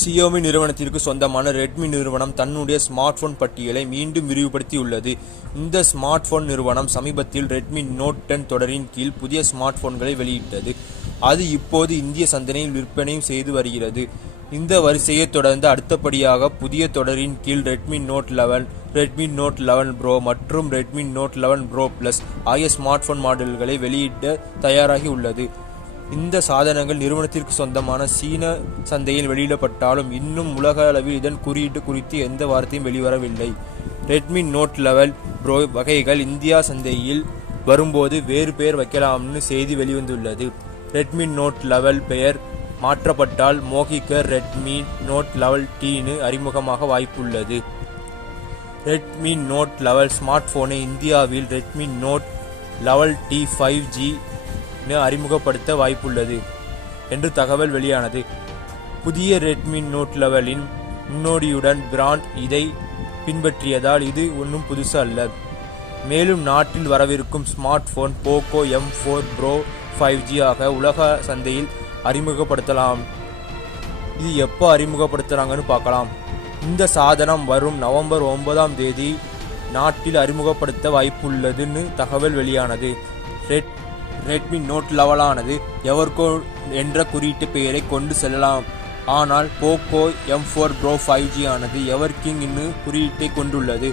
Xiaomi நிறுவனத்திற்கு சொந்தமான Redmi நிறுவனம் தன்னுடைய ஸ்மார்ட் போன் பட்டியலை மீண்டும் விரிவுபடுத்தியுள்ளது. இந்த ஸ்மார்ட் போன் நிறுவனம் சமீபத்தில் Redmi Note 10 தொடரின் கீழ் புதிய ஸ்மார்ட் போன்களை வெளியிட்டது. அது இப்போது இந்திய சந்தையில் விற்பனையும் செய்து வருகிறது. இந்த வரிசையை தொடர்ந்து அடுத்தபடியாக புதிய தொடரின் கீழ் Redmi Note 11, Redmi Note 11 Pro மற்றும் Redmi Note 11 Pro Plus ஆகிய ஸ்மார்ட் போன் மாடல்களை வெளியிட தயாராகி உள்ளது. இந்த சாதனங்கள் நிறுவனத்திற்கு சொந்தமான சீன சந்தையில் வெளியிடப்பட்டாலும் இன்னும் உலக அளவில் இதன் குறியீட்டு குறித்து எந்த வார்த்தையும் வெளிவரவில்லை. Redmi Note 11 Pro வகைகள் இந்தியா சந்தையில் வரும்போது வேறு பெயர் வைக்கலாம்னு செய்தி வெளிவந்துள்ளது. Redmi Note 11 பெயர் மாற்றப்பட்டால் மோகிக்க Redmi Note 11T அறிமுகமாக வாய்ப்புள்ளது. Redmi Note 11 ஸ்மார்ட் போனை இந்தியாவில் Redmi Note 11T 5G அறிமுகப்படுத்த வாய்ப்புள்ளது என்று தகவல் வெளியானது. புதிய Redmi Note 11 முன்னோடியுடன் பிராண்ட் இதை பின்பற்றியதால் இது ஒன்றும் புதுசு அல்ல. மேலும் நாட்டில் வரவிருக்கும் smart phone Poco M4 Pro 5G ஆக உலக சந்தையில் அறிமுகப்படுத்தலாம். இது எப்போ அறிமுகப்படுத்துறாங்கன்னு பார்க்கலாம். இந்த சாதனம் வரும் நவம்பர் 9ஆம் தேதி நாட்டில் அறிமுகப்படுத்த வாய்ப்புள்ளதுன்னு தகவல் வெளியானது. Redmi Note 11 ஆனது எவர்கோ என்ற குறியீட்டு பெயரை கொண்டு செல்லலாம். ஆனால் Poco M4 Pro 5G ஆனது எவர்கிங் குறியீட்டை கொண்டுள்ளது.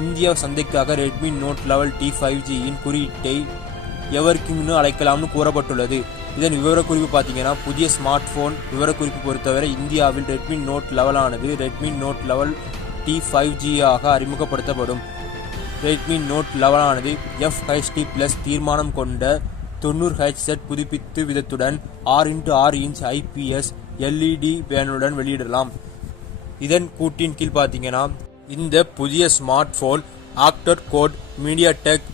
இந்திய சந்தைக்காக Redmi Note 11T 5G குறியீட்டை எவர்கிங் அழைக்கலாம்னு கூறப்பட்டுள்ளது. இதன் விவரக்குறிப்பு பார்த்தீங்கன்னா, புதிய ஸ்மார்ட் போன் விவரக்குறிப்பு பொறுத்தவரை இந்தியாவில் Redmi Note 11 ஆனது Redmi Note 11T 5G ஆக அறிமுகப்படுத்தப்படும். Redmi Note 11 ஆனது FHD+ தீர்மானம் கொண்ட 90Hz புதுப்பித்து விதத்துடன் 6x6 இன்ச் IPS LED பேனலுடன் வெளியிடலாம். இதன் கூட்டின் கீழ் பார்த்தீங்கன்னா, இந்த புதிய smart phone octa core MediaTek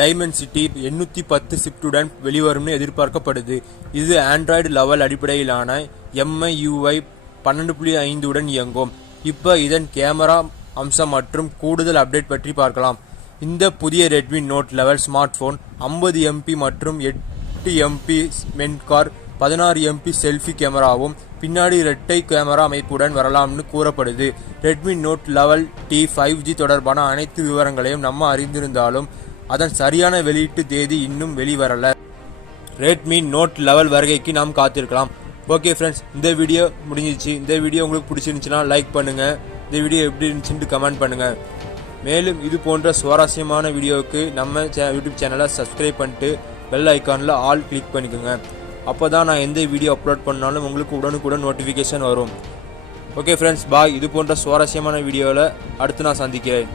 Dimensity 810 சிப்டுடன் வெளிவரும்னு எதிர்பார்க்கப்படுது. இது ஆண்ட்ராய்டு லெவல் அடிப்படையிலான MIUI 12.5 உடன் இயங்கும். இப்போ இதன் கேமரா அம்சம் மற்றும் கூடுதல் அப்டேட் பற்றி பார்க்கலாம். இந்த புதிய Redmi Note 11 smart phone 50 MP மற்றும் 8 MP மென்கார் 16 MP செல்ஃபி கேமராவும் பின்னாடி இரட்டை கேமரா அமைப்புடன் வரலாம்னு கூறப்படுது. Redmi Note 11T 5G தொடர்பான அனைத்து விவரங்களையும் நம்ம அறிந்திருந்தாலும் அதன் சரியான வெளியீட்டு தேதி இன்னும் வெளிவரல. Redmi Note 11 வருகைக்கு நாம் காத்திருக்கலாம். ஓகே ஃப்ரெண்ட்ஸ், இந்த வீடியோ முடிஞ்சிச்சு. இந்த வீடியோ உங்களுக்கு பிடிச்சிருந்துச்சுன்னா லைக் பண்ணுங்க. இந்த வீடியோ எப்படி இருந்துச்சுன்னு கமெண்ட் பண்ணுங்க. மேலும் இது போன்ற சுவாரஸ்யமான வீடியோவுக்கு நம்ம யூடியூப் சேனலை சப்ஸ்கிரைப் பண்ணிட்டு பெல் ஐக்கானில் ஆல் கிளிக் பண்ணிக்கோங்க. அப்போ தான் நான் எந்த வீடியோ அப்லோட் பண்ணாலும் உங்களுக்கு உடனுக்குடன் நோட்டிஃபிகேஷன் வரும். ஓகே ஃப்ரெண்ட்ஸ், பாய். இது போன்ற சுவாரஸ்யமான வீடியோவில் அடுத்து நான் சந்திக்கிறேன்.